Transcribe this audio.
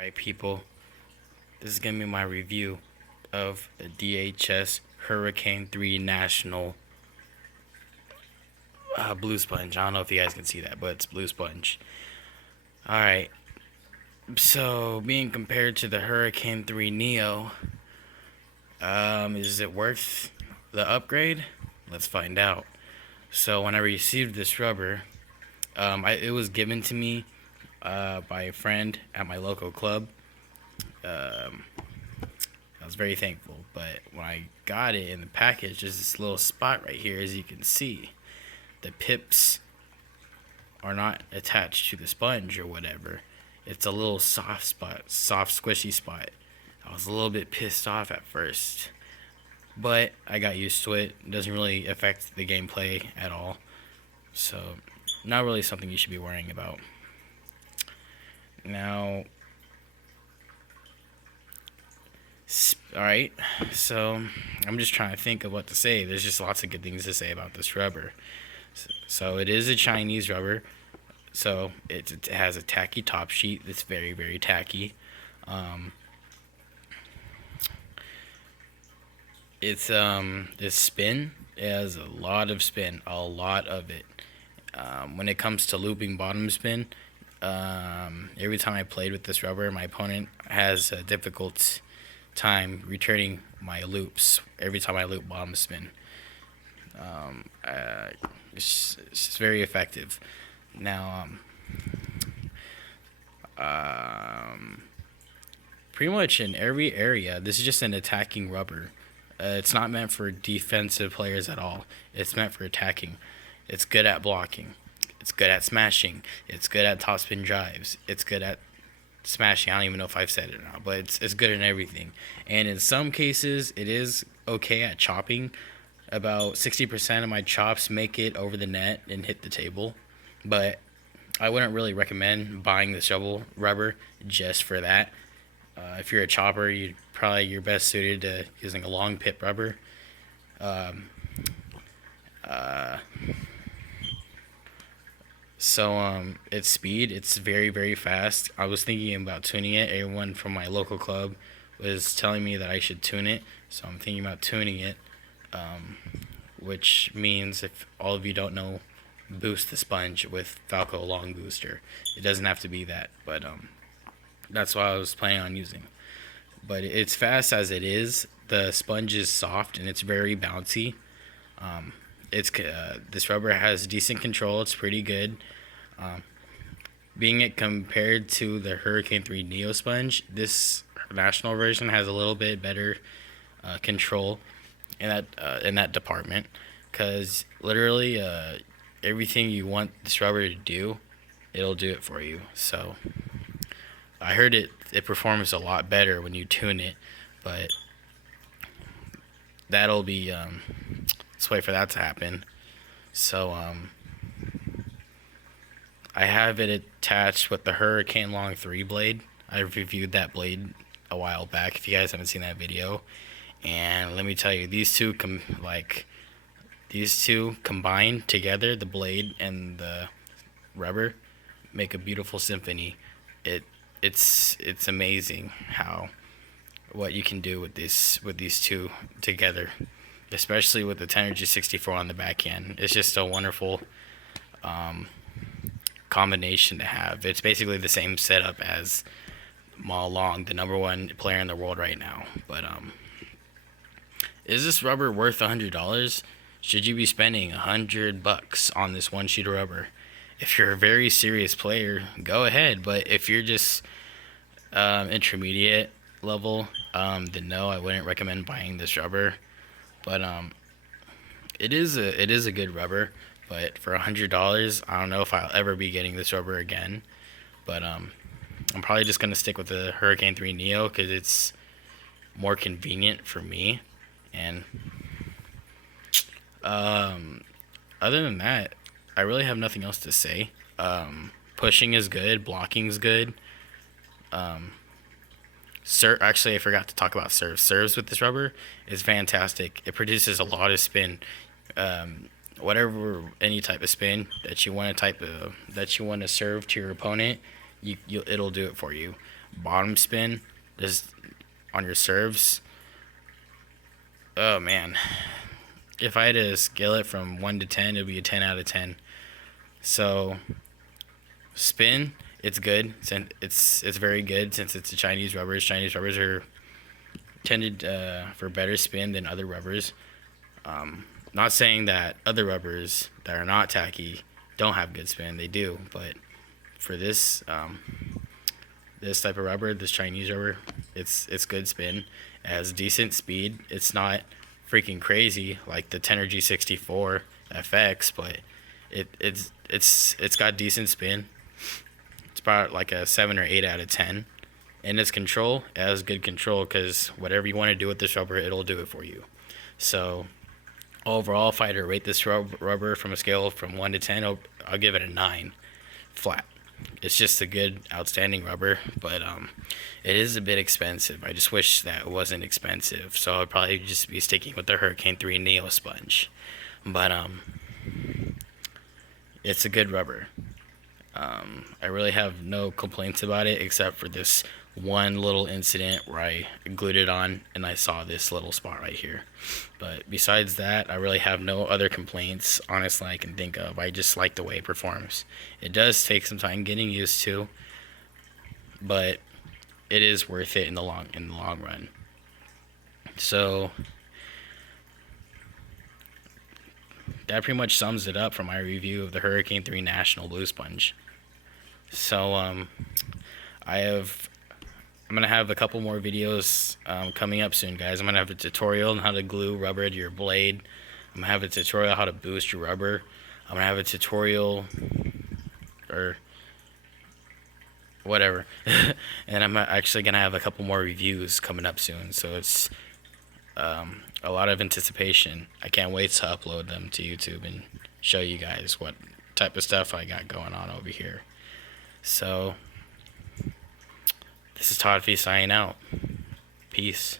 Alright, people, this is going to be my review of the DHS Hurricane 3 National Blue Sponge. I don't know if you guys can see that, but it's Blue Sponge. Alright, so being compared to the Hurricane 3 Neo, is it worth the upgrade? Let's find out. So when I received this rubber, it was given to me by a friend at my local club. I was very thankful, but when I got it in the package, there's this little spot right here, as you can see. The pips are not attached to the sponge or whatever. It's a little soft spot, soft squishy spot. I was a little bit pissed off at first, but I got used to it. It doesn't really affect the gameplay at all, so not really something you should be worrying about. Now, alright, so I'm just trying to think of what to say. There's just lots of good things to say about this rubber. So it is a Chinese rubber, so it has a tacky top sheet that's very, very tacky. It's spin. It has a lot of spin, a lot of it. When it comes to looping bottom spin, every time I played with this rubber, my opponent has a difficult time returning my loops every time I loop bottom spin. It's just very effective. Now, pretty much in every area, this is just an attacking rubber. It's not meant for defensive players at all. It's meant for attacking. It's good at blocking. It's good at smashing. It's good at topspin drives. It's good at smashing. I don't even know if I've said it now, but it's good in everything. And in some cases, it is okay at chopping. About 60% of my chops make it over the net and hit the table, but I wouldn't really recommend buying the shovel rubber just for that. If you're a chopper, you're best suited to using a long pip rubber. Its speed, it's very, very fast. I was thinking about tuning it. Everyone from my local club was telling me that I should tune it, so I'm thinking about tuning it. Which means, if all of you don't know, boost the sponge with Falco Long Booster. It doesn't have to be that, but that's what I was planning on using. But it's fast as it is. The sponge is soft and it's very bouncy. This rubber has decent control. It's pretty good. Being it compared to the Hurricane 3 Neo Sponge, this national version has a little bit better control in that department, because literally everything you want this rubber to do, it'll do it for you. So I heard it performs a lot better when you tune it, but that'll be let's wait for that to happen. So I have it attached with the Hurricane Long 3 blade. I reviewed that blade a while back, if you guys haven't seen that video. And let me tell you, these two combined together, the blade and the rubber, make a beautiful symphony. It's amazing what you can do with these two together, especially with the Tenergy 64 on the back end. It's just a wonderful combination to have. It's basically the same setup as Ma Long, the #1 player in the world right now. But is this rubber worth $100? Should you be spending $100 on this one sheet of rubber? If you're a very serious player, go ahead. But if you're just intermediate level, then no, I wouldn't recommend buying this rubber. But it is a good rubber. But for $100, I don't know if I'll ever be getting this rubber again. But I'm probably just gonna stick with the Hurricane 3 Neo because it's more convenient for me. And other than that, I really have nothing else to say. Pushing is good, blocking is good. Actually, I forgot to talk about serves. Serves with this rubber is fantastic. It produces a lot of spin. Any type of spin that you want to serve to your opponent, it'll do it for you. bottom spin, just on your serves. Oh man, if I had to scale it from 1 to 10, it would be a 10 out of 10. So spin, it's good. It's very good since it's a Chinese rubbers. Chinese rubbers are tended for better spin than other rubbers. Not saying that other rubbers that are not tacky don't have good spin. They do, but for this this type of rubber, this Chinese rubber, it's good spin. It has decent speed. It's not freaking crazy like the Tenor G64 FX, but it's got decent spin. It's about like a 7 or 8 out of 10. And its control, it has good control because whatever you want to do with this rubber, it'll do it for you. So overall, if I had to rate this rubber from a scale from 1 to 10, I'll give it a 9 flat. It's just a good, outstanding rubber, but it is a bit expensive. I just wish that it wasn't expensive. So I'd probably just be sticking with the Hurricane 3 Neo Sponge. But it's a good rubber. I really have no complaints about it except for this one little incident where I glued it on and I saw this little spot right here. But besides that, I really have no other complaints, honestly, I can think of. I just like the way it performs. It does take some time getting used to, but it is worth it in the long run. So that pretty much sums it up for my review of the Hurricane 3 National Blue Sponge. So I'm gonna have a couple more videos coming up soon, guys. I'm gonna have a tutorial on how to glue rubber to your blade. I'm gonna have a tutorial how to boost your rubber. I'm gonna have a tutorial or whatever. And I'm actually gonna have a couple more reviews coming up soon. So it's a lot of anticipation. I can't wait to upload them to YouTube and show you guys what type of stuff I got going on over here. So this is Todd Fee signing out. Peace.